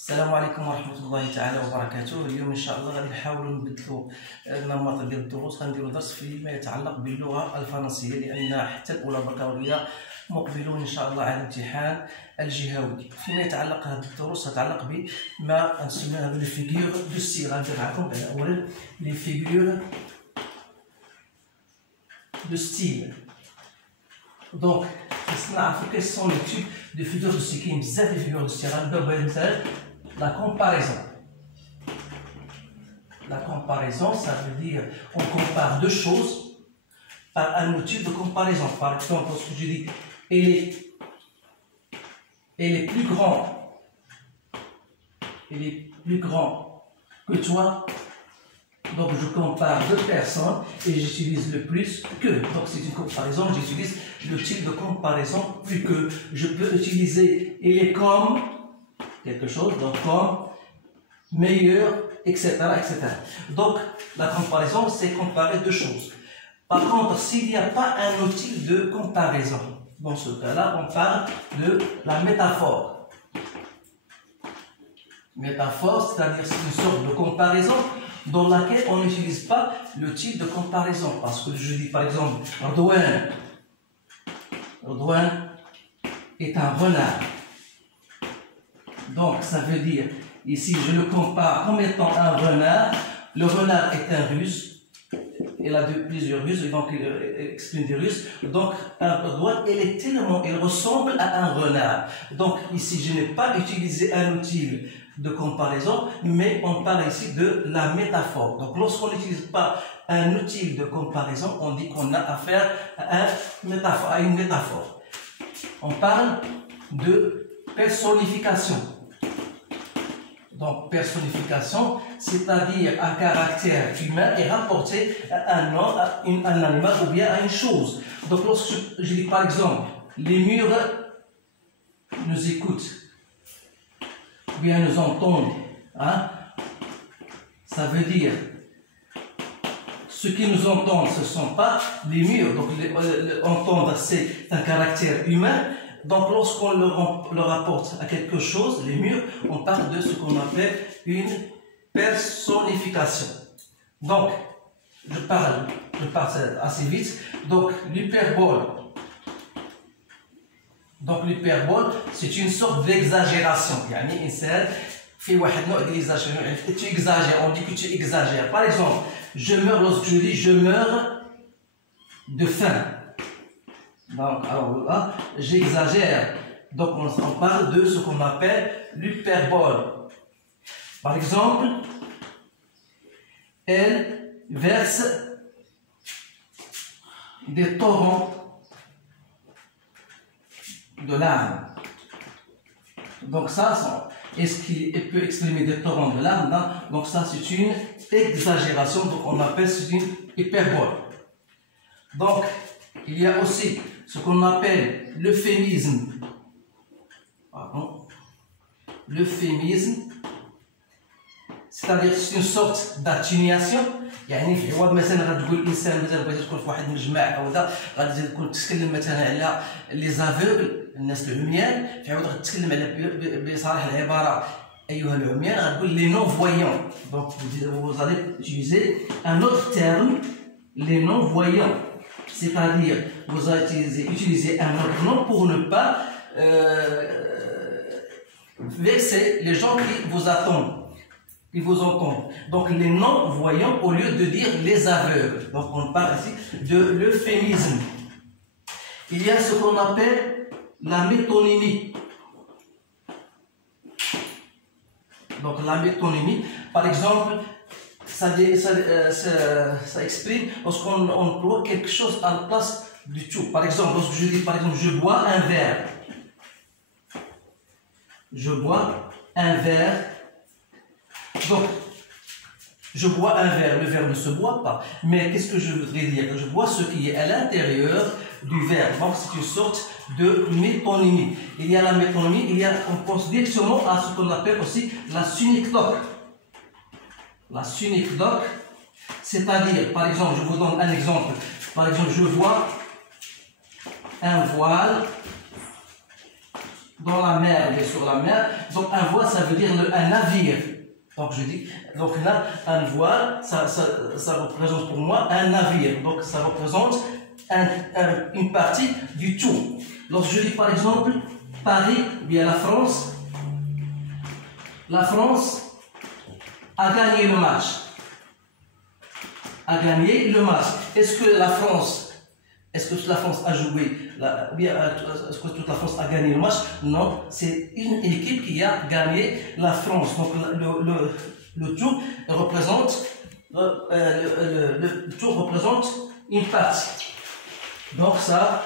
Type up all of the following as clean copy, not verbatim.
السلام عليكم ورحمة الله تعالى وبركاته. اليوم إن شاء الله غادي نحاولوا نبدلوا النمط ديال الدروس. غنديروا درس فيما يتعلق باللغة الفرنسية، لأن حتى الأولى بكالوريا مقبلون إن شاء الله على امتحان الجهوي. فيما يتعلق هذه الدروس تتعلق بما نسميها لي فيغور دو ستيل. غندير معكم أولا لي فيغور دو ستيل. دونك خصنا نعرفوا كيف سون لي تيب دو فيغور دو ستيل. كاين بزاف لي فيغور دو ستيل. غنبداو بهذا المثال. La comparaison. La comparaison, ça veut dire on compare deux choses par un outil de comparaison. Par exemple, lorsque je dis elle est plus grand que toi, donc je compare deux personnes et j'utilise le plus que. Donc c'est une comparaison, j'utilise l'outil de comparaison plus que. Je peux utiliser elle est comme quelque chose, donc comme, meilleur, etc., etc. Donc, la comparaison, c'est comparer deux choses. Par contre, s'il n'y a pas un outil de comparaison, dans ce cas-là, on parle de la métaphore. Métaphore, c'est-à-dire c'est une sorte de comparaison dans laquelle on n'utilise pas l'outil de comparaison. Parce que je dis par exemple, Redouane est un renard. Donc, ça veut dire, ici, je le compare comme étant un renard. Le renard est un russe. Il a plusieurs russes, et donc il exprime des russes. Donc, un Redouane, il ressemble à un renard. Donc, ici, je n'ai pas utilisé un outil de comparaison, mais on parle ici de la métaphore. Donc, lorsqu'on n'utilise pas un outil de comparaison, on dit qu'on a affaire à une métaphore. On parle de personnification. Donc, personnification, c'est-à-dire un caractère humain est rapporté à un homme, à un animal ou bien à une chose. Donc, lorsque je dis par exemple, les murs nous écoutent, ou bien nous entendent, hein? Ça veut dire, ceux qui nous entendent, ce ne sont pas les murs. Donc, entendre, c'est un caractère humain. Donc, lorsqu'on le rapporte à quelque chose, les murs, on parle de ce qu'on appelle une personnification. Donc, je parle assez vite. Donc, l'hyperbole. Donc, l'hyperbole, c'est une sorte d'exagération. Tu exagères, on dit que tu exagères. Par exemple, je meurs lorsque je dis je meurs de faim. Donc, alors là, j'exagère. Donc, on parle de ce qu'on appelle l'hyperbole. Par exemple, elle verse des torrents de larmes. Donc, ça, est-ce qu'il peut exprimer des torrents de larmes? Non. Donc, ça, c'est une exagération. Donc, on appelle ça une hyperbole. Donc, il y a aussi ce qu'on appelle l'euphémisme. Pardon. L'euphémisme, c'est-à-dire c'est une sorte d'atténuation. يعني في عوض مثلا غتقول الانسان مثلا بغيتي تكون في واحد المجمع او ذا غادي تكون تتكلم مثلا على لي زافوغل الناس العميان، في عوض غتتكلم على بصراحه العباره ايها العميان غتقول لي نون فويون. دونك vous allez utiliser un autre terme, les non voyants. C'est-à-dire, vous allez utiliser un autre nom pour ne pas vexer les gens qui vous attendent, qui vous entendent. Donc, les non-voyants au lieu de dire les aveugles. Donc, on parle ici de l'euphémisme. Il y a ce qu'on appelle la métonymie. Donc, la métonymie, par exemple, ça exprime lorsqu'on emploie quelque chose à la place du tout. Par exemple, lorsque je dis, par exemple, je bois un verre. Je bois un verre. Donc, je bois un verre. Le verre ne se boit pas. Mais qu'est-ce que je voudrais dire? Je bois ce qui est à l'intérieur du verre. Donc, c'est une sorte de métonymie. Il y a la métonymie, on pense directement à ce qu'on appelle aussi la synecdoque. La synecdoque, c'est-à-dire, par exemple, je vous donne un exemple. Par exemple, je vois un voile dans la mer, bien sur la mer. Donc un voile, ça veut dire un navire. Donc je dis, donc là, un voile, ça représente pour moi un navire. Donc ça représente une partie du tout. Lorsque je dis par exemple Paris, bien la France a gagné le match. A gagné le match. Est-ce que la France a joué, est-ce que toute la France a gagné le match? Non, c'est une équipe qui a gagné la France. Donc le tour représente, le tour représente une partie. Donc ça,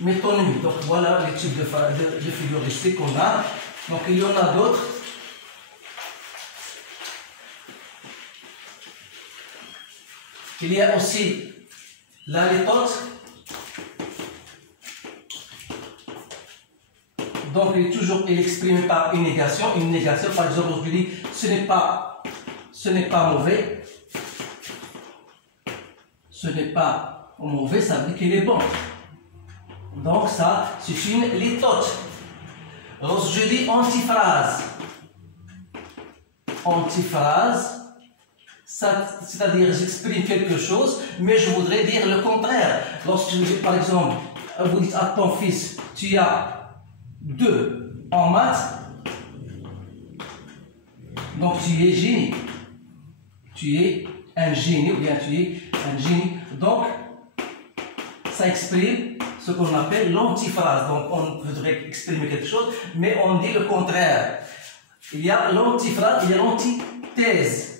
métonymie. Donc voilà les types de figures qu'on a. Donc il y en a d'autres. Il y a aussi la litote. Donc il est toujours exprimé par une négation. Une négation, par exemple, je dis ce n'est pas mauvais. Ce n'est pas mauvais, ça veut dire qu'il est bon. Donc ça, c'est une litote. Lorsque je dis antiphrase, c'est-à-dire j'exprime quelque chose, mais je voudrais dire le contraire. Lorsque je dis, par exemple, vous dites à ton fils, tu as 2 en maths, donc tu es génie. Tu es un génie, ou bien tu es un génie. Donc, ça exprime ce qu'on appelle l'antiphrase. Donc, on voudrait exprimer quelque chose, mais on dit le contraire. Il y a l'antiphrase, il y a l'antithèse.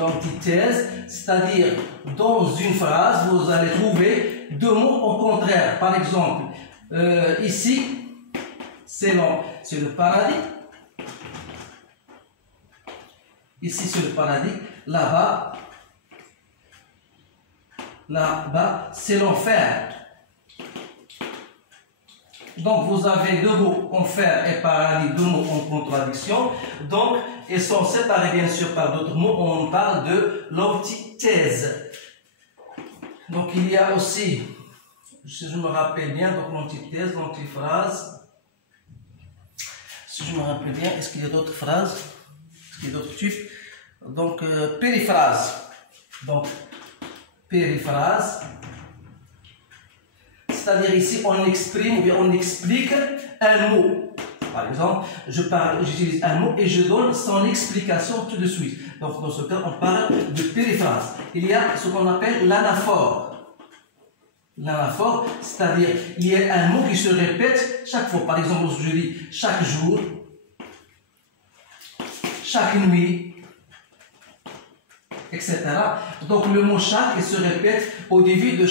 L'antithèse, c'est-à-dire dans une phrase, vous allez trouver 2 mots au contraire. Par exemple, ici, c'est le paradis. Ici, c'est le paradis. Là-bas, c'est l'enfer. Donc, vous avez 2 mots, enfer et paradis, 2 mots en contradiction. Donc, ils sont séparés bien sûr par d'autres mots. On parle de l'antithèse. Donc, il y a aussi, si je me rappelle bien, donc l'antithèse, l'antiphrase. Si je me rappelle bien, est-ce qu'il y a d'autres phrases? Est-ce qu'il y a d'autres types? Donc, périphrase. Donc, périphrase. C'est-à-dire ici, on exprime ou bien on explique un mot. Par exemple, j'utilise un mot et je donne son explication tout de suite. Donc, dans ce cas, on parle de périphrase. Il y a ce qu'on appelle l'anaphore. L'anaphore, c'est-à-dire, il y a un mot qui se répète chaque fois. Par exemple, je dis chaque jour, chaque nuit, etc. Donc, le mot chaque, il se répète au début de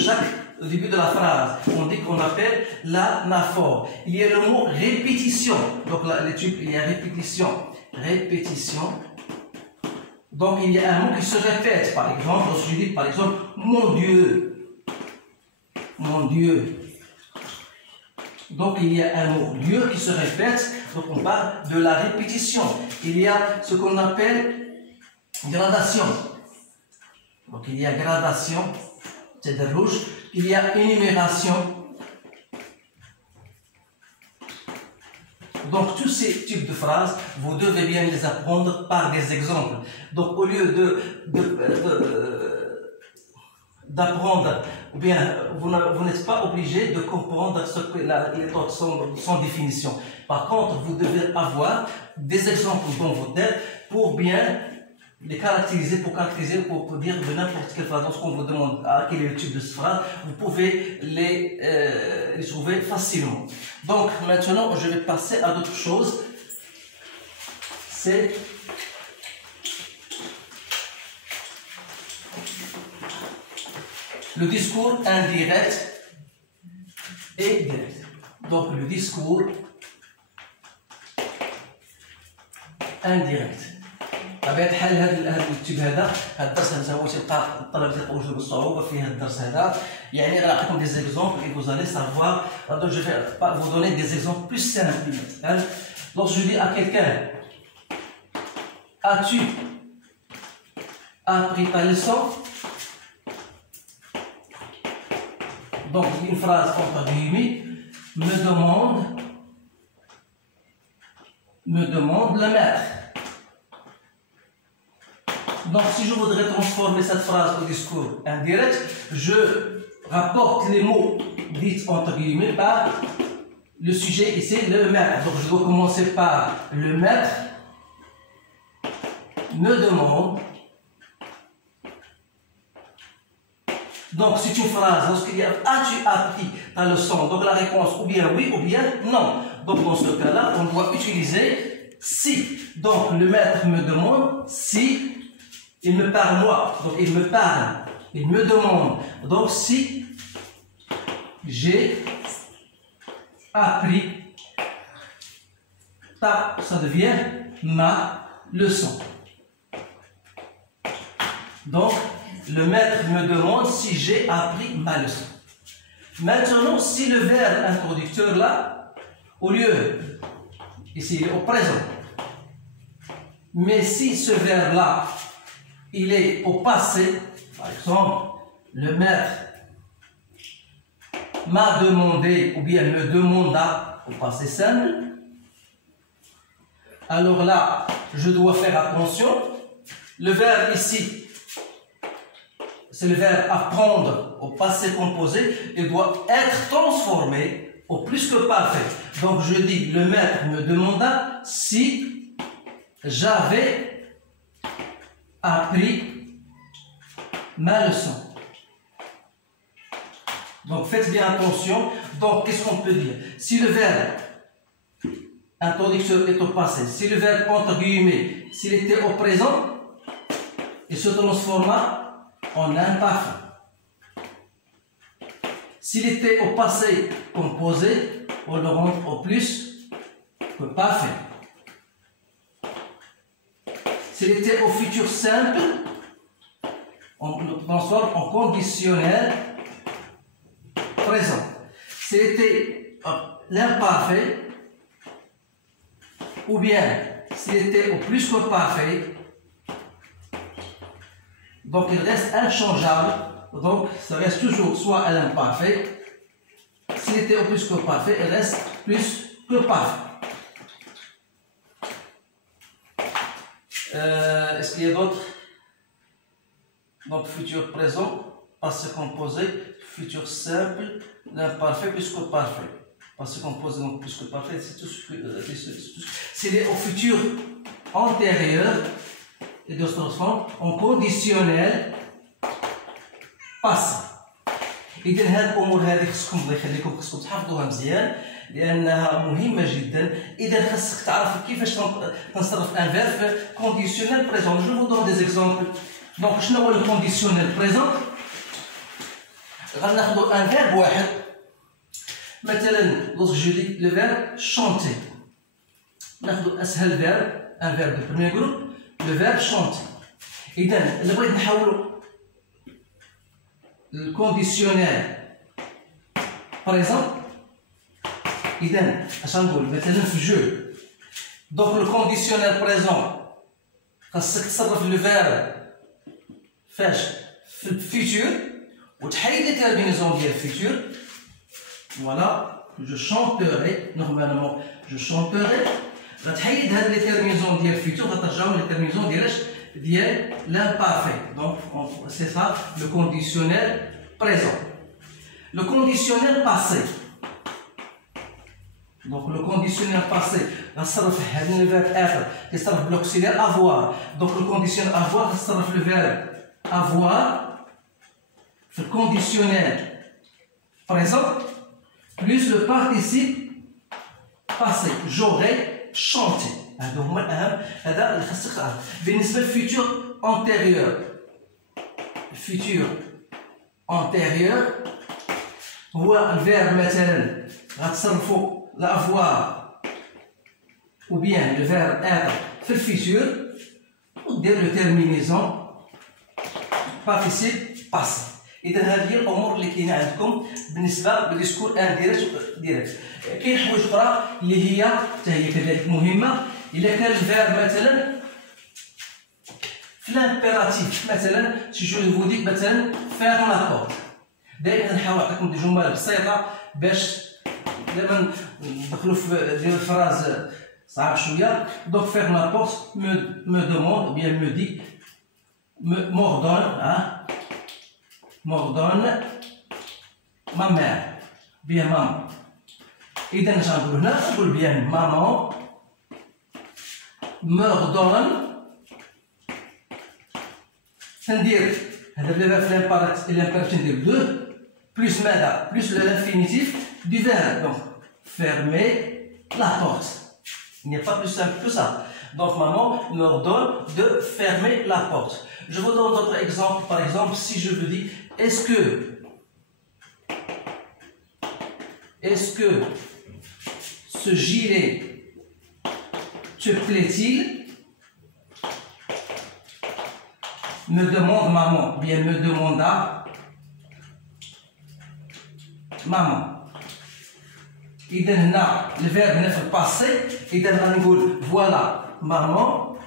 la phrase. On dit qu'on appelle l'anaphore. Il y a le mot répétition. Donc l'étude, il y a répétition. Répétition. Donc il y a un mot qui se répète. Par exemple, je dis par exemple, mon Dieu. Mon Dieu. Donc il y a un mot Dieu qui se répète. Donc on parle de la répétition. Il y a ce qu'on appelle gradation. Donc il y a gradation. C'est de rouge. Il y a énumération. Donc, tous ces types de phrases, vous devez bien les apprendre par des exemples. Donc, au lieu d'apprendre, ou bien, vous n'êtes pas obligé de comprendre ce que les méthodes sont définition. Par contre, vous devez avoir des exemples dans votre tête pour bien les caractériser, pour dire de n'importe quelle phrase. Lorsqu'on vous demande quel est le type de phrase, vous pouvez les trouver facilement. Donc maintenant, je vais passer à d'autres choses. C'est le discours indirect et direct. Donc le discours indirect. بطبيعة الحال هذا الكتاب هذا الدرس هذا هو تلقى الطلبة تلقاو وجدوا بالصعوبة في هذا الدرس هذا يعني غنعطيكم دي زيكزومبل et vous allez savoir. Donc je vais vous donner des exemples plus simples. Lorsque je dis à quelqu'un as-tu appris ta leçon? Donc une phrase entre guillemets me demande me demande le maître. Donc, si je voudrais transformer cette phrase au discours indirect, je rapporte les mots dits entre guillemets par le sujet ici, le maître. Donc, je dois commencer par le maître me demande. Donc, c'est une phrase, lorsqu'il y a as-tu appris ta leçon? Donc, la réponse ou bien oui ou bien non. Donc, dans ce cas-là, on doit utiliser si. Donc, le maître me demande si il me parle moi. Donc, il me parle, il me demande. Donc, si j'ai appris ta, ça devient ma leçon. Donc, le maître me demande si j'ai appris ma leçon. Maintenant, si le verbe introducteur là, au lieu, ici il est au présent, mais si ce verbe là, il est au passé, par exemple, le maître m'a demandé ou bien me demanda au passé simple, alors là, je dois faire attention. Le verbe ici, c'est le verbe apprendre au passé composé, il doit être transformé au plus que parfait. Donc je dis, le maître me demanda si j'avais appris ma leçon. Donc faites bien attention. Donc qu'est-ce qu'on peut dire? Si le verbe introducteur est au passé, si le verbe entre guillemets, s'il était au présent, il se transforma en imparfait. S'il était au passé composé, on le rend au plus que parfait. S'il était au futur simple, on le transforme en conditionnel présent. S'il était l'imparfait, ou bien s'il était au plus que parfait, donc il reste inchangeable, donc ça reste toujours soit à l'imparfait. S'il était au plus que parfait, il reste plus que parfait. Est-ce qu'il y a d'autres? Donc futur présent, passé composé, futur simple, l'imparfait plus que parfait. Passé composé, donc plus que parfait, c'est tout ce que. S'il est au futur antérieur, et de se transforme en conditionnel passé. إذا هذه الأمور هذه خصكم الله يخليكم خصكم تحفظوها مزيان لأنها مهمة جدا. إذا خصك تعرف كيفاش تنصرف ان فيرب في كونديسيونيل بريزون. جو فو دون دي زيكزامبل. دونك شنو هو الكونديسيونيل بريزون؟ غناخذوا ان فيرب واحد. مثلا لوسك جو دي لو فيرب شونتي، ناخذوا أسهل فيرب، ان فيرب دو بروميير جروب، le verbe chanter. إذا اللي بغيت نحولوا الكونديسيونيل بريزون، إذا اش غنقول مثلا في جو. دونك لو كونديسيونيل بريزون خاصك تصرف لو فيرب فاش في الفيتور وتحيد لي تيرمينيزون ديال الفيتور. فوالا جو شونتوري، نورمالمون جو شونتوري، غتحيد هاد لي تيرميزون ديال الفيتور غترجعهم لي تيرميزون ديال l'imparfait. Donc c'est ça le conditionnel présent. Le conditionnel passé. Donc le conditionnel passé غتصرف هاد الفيرب être كيصرف بالauxiliaire avoir. Donc le conditionnel avoir غتصرف le verbe avoir في le conditionnel présent plus le participe passé. J'aurais chanter. هذا هما الأهم، هذا اللي خاصك تعرف. بالنسبة للفيتور أنتيريور، الفيتور أنتيريور هو الفيرب مثلا غتصرفو لافوار ou bien le verbe être في الفيتور ودير لو تيرمينيزون بارتيسيب باسي. إذا هذه هي الأمور اللي كاينة عندكم بالنسبة للديسكور ديريكت. كاين حوايج أخرى اللي هي حتى هي كذلك مهمة. إلا كان الفيرب مثلا في لامبيراتيف، مثلا سي جو فو دي مثلا فير اون اكورد، دائما نحاول نعطيكم دي جمل بسيطة باش دائما ندخلو في ديال الفراز Ça a donc ferme la porte, me demande, ou bien me dit, m'ordonne, hein, m'ordonne ma mère, bien maman. Et dans le bien maman m'ordonne, c'est-à-dire, l'impératif de plus mada, plus l'infinitif du verbe. Donc, fermer la porte. Il n'est pas plus simple que ça. Donc, maman m'ordonne de fermer la porte. Je vous donne d'autres exemples. Par exemple, si je vous dis, est-ce que ce gilet te plaît-il? Me demande maman, bien me demanda maman. إذا هنا الفيرب هنا في الباسي. إذا غنقول voilà maman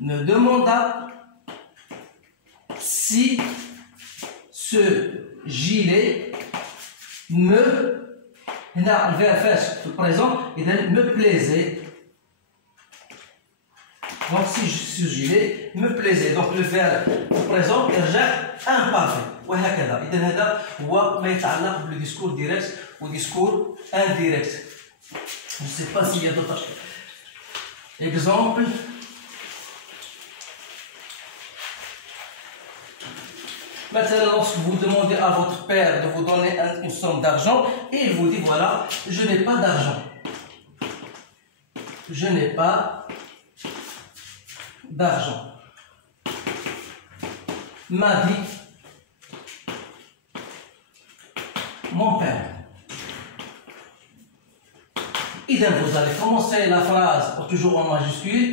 me demanda si ce gilet me هنا الفيرب فاش في البريزون إذا me plaisait. Donc si ce gilet me plaisait. Donc le verbe présent يرجع imparfait. وهكذا. إذا هذا هو ما يتعلق بالديسكور ديريكت وديسكور انديريكت. Je ne sais pas s'il y a d'autres exemples. Maintenant, lorsque vous demandez à votre père de vous donner une somme d'argent et il vous dit voilà, je n'ai pas d'argent. Je n'ai pas d'argent. M'a dit mon père. Et donc vous allez commencer la phrase toujours en majuscule.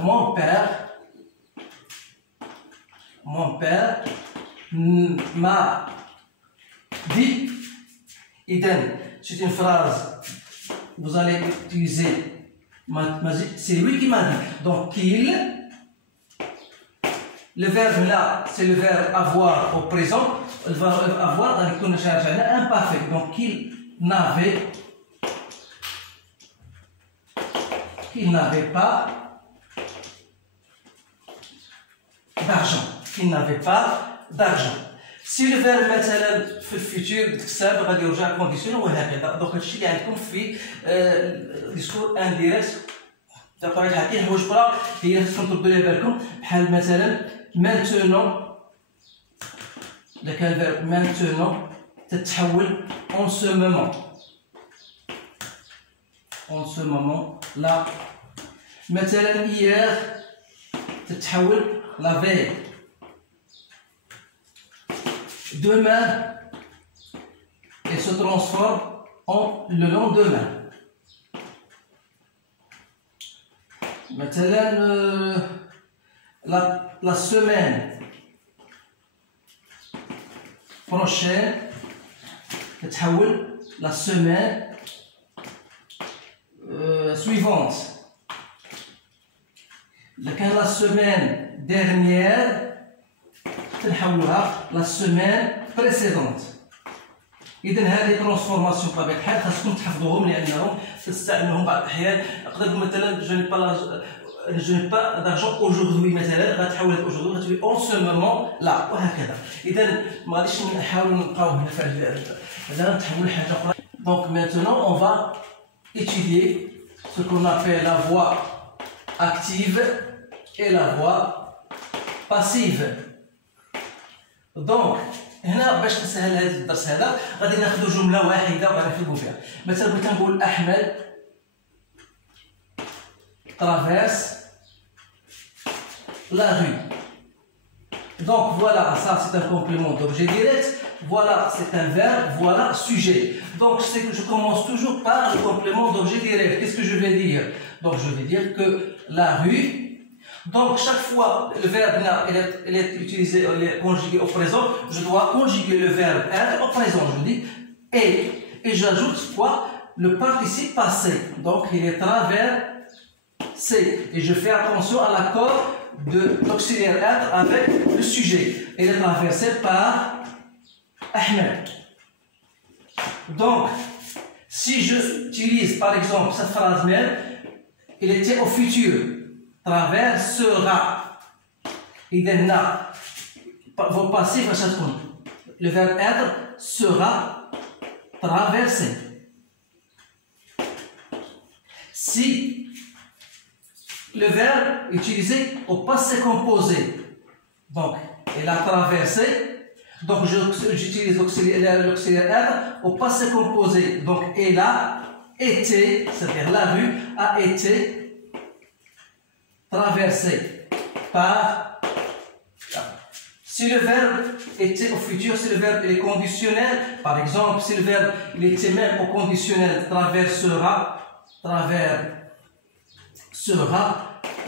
Mon père m'a dit. Et donc c'est une phrase. Vous allez utiliser c'est lui qui m'a dit. Donc il. Le verbe là, c'est le verbe avoir au présent. Le verbe avoir dans les charge imparfait. Donc il n'avait pas d'argent. Il n'avait pas d'argent. Si le verbe مثلا في الفيتور تكسب غادي يرجع كونديسيون وهكذا. دونك هادشي اللي عندكم في ديسكور انديريكت. بطبيعة الحال كاين حوايج اخرى هي خصكم تردوا لها بالكم بحال مثلا maintenant. إذا كان الفيرب maintenant تتحول en ce moment. En ce moment là. مثلا hier تتحول la veille. Demain elle se transforme en le lendemain. مثلا la semaine prochaine تتحول la semaine suivante. لكن la semaine dernière تنحولها la semaine précédente. إذا هذه ترانسفورماسيون بطبيعة الحال خاصكم تحفظوهم لأنهم تستعملوهم بعض الأحيان. نقدر مثلا je n'ai pas d'argent aujourd'hui مثلا غتحول aujourd'hui غتولي en ce moment là وهكذا. إذا ما غاديش نحاولوا نبقاو هنا في هذا نتحول لحاجة أخرى. Donc maintenant on va étudier ce qu'on appelle la voix active et la voix passive. Donc هنا باش نسهل هذا الدرس هذا غادي ناخذ جمله واحده وغنفهموا فيها. مثلا بغيت نقول احمد traverse la rue. Donc voilà, ça c'est un complément d'objet direct. Voilà, c'est un verbe. Voilà, sujet. Donc c'est que je commence toujours par le complément d'objet direct. Qu'est-ce que je vais dire? Donc je vais dire que la rue. Donc chaque fois le verbe là, il est utilisé, il est conjugué au présent. Je dois conjuguer le verbe être au présent. Je dis et j'ajoute quoi? Le participe passé. Donc il est traversé. Et je fais attention à l'accord de l'auxiliaire être avec le sujet. Il est traversé par Ahmed. Donc Si j'utilise par exemple cette phrase même, il était au futur. Traversera. إذا هنا فو باسيف اش غتكون؟ لو فيرب être sera traversé. Si le verbe utilisé au passé composé, donc il a traversé, donc j'utilise l'auxiliaire être au passé composé, donc il a été, c'est-à-dire la rue a été traversée par. Si le verbe était au futur, si le verbe est conditionnel, par exemple, si le verbe il était même au conditionnel, traversera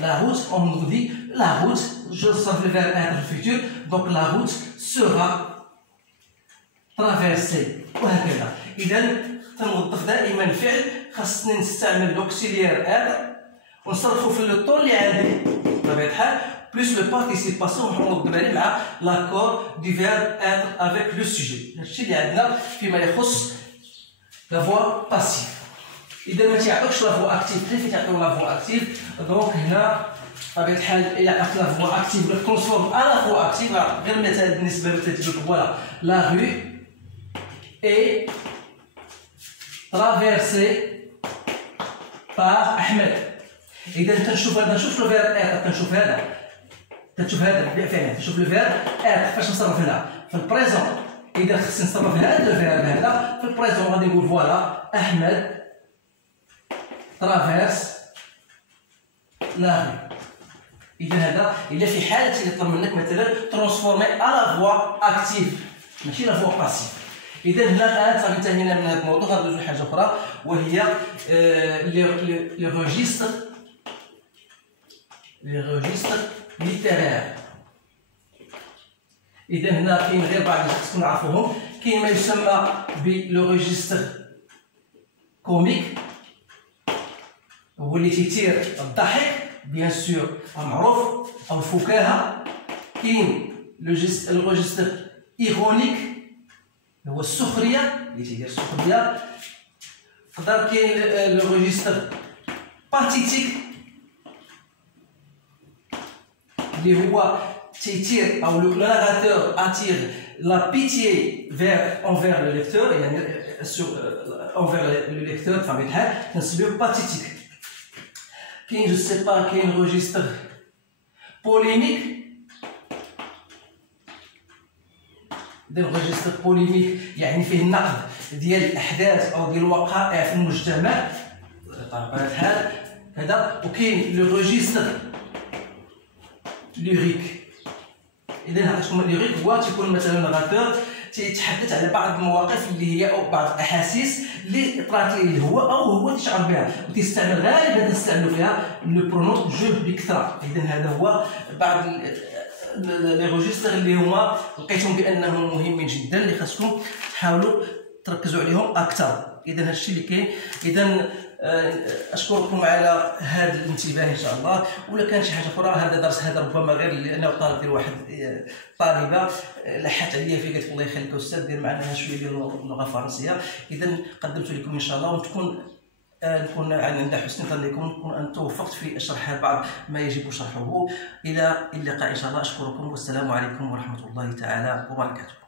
la route, on nous dit la route, je sais le verbe être au futur, donc la route sera traversée. وهكذا. إذا تنوظف دائما فعل خاصني نستعمل l'auxiliaire être ونصرفو في لو طون اللي عندي بطبيعة الحال. Plus le participe passé, on va l'accord du verbe être avec le sujet. La voix passive. إذا ما تعطوكش لا فوا أكتيف، كيف تعطيو لا فوا أكتيف؟ دونك هنا بطبيعة الحال إلا عطيت لا فوا أكتيف ولا ترانسفورم على فوا أكتيف، غير مثال بالنسبة للتدريب فوالا لا rue est traversée par أحمد. إذا تنشوف هذا، نشوف لو فيرب être، تنشوف هذا. تشوف هذا فعلا، تشوف لو فيرب être فاش نصرف هنا في البريزون. اذا خصني نصرف هذا لو فيرب هذا في البريزون غادي نقول فوالا احمد ترافيرس لا ري. اذا هذا الا في حاله اللي طلب منك مثلا ترانسفورمي على فوا اكتيف ماشي لا فوا باسيف. اذا هنا الان صافي انتهينا من هذا الموضوع. غندوزو لحاجه اخرى وهي لي روجيستر littéraire. إذا هنا كاين غير بعض اللي خصكم نعرفوهم. كاين ما يسمى بلو ريجستر كوميك، هو اللي تيثير الضحك بيان سور معروف، أو الفكاهة. كاين لو ريجستر إيغونيك هو السخرية اللي تيدير السخرية. تقدر كاين لو ريجستر باتيتيك اللي هو تيتير او لو ناراتور اتير لا بيتيي envers le lecteur، يعني envers le lecteur بطبيعة الحال كنسميوه باتيتيك. كاين جو سي با كاين روجيستر بوليميك. روجيستر بوليميك يعني فيه النقد ديال الاحداث او ديال الوقائع في المجتمع بطبيعة الحال هذا. وكاين لو روجيستر ليريك. اذا هذا شكون ليريك؟ هو تيكون مثلا نغاتور تيتحدث على بعض المواقف اللي هي او بعض الاحاسيس اللي طرات ليه هو تيشعر بها، وتستعمل غالبا تستعملوا فيها لو برونون جو بكثره. اذا هذا هو بعض لي روجيستر اللي هما لقيتهم بانهم مهمين جدا اللي خاصكم تحاولوا تركزوا عليهم اكثر. اذا هذا الشيء اللي كاين. اذا اشكركم على هذا الانتباه ان شاء الله. ولا كان شي حاجه اخرى، هذا درس هذا ربما غير لانه طالب ديال واحد طالبه لحات عليا فيه قالت الله يخليك استاذ دير معنا شويه ديال اللغه الفرنسيه. اذا قدمت لكم ان شاء الله، نكون عند حسن ظنكم، نكون ان توفقت في شرح بعض ما يجب شرحه. الى اللقاء ان شاء الله. اشكركم والسلام عليكم ورحمه الله تعالى وبركاته.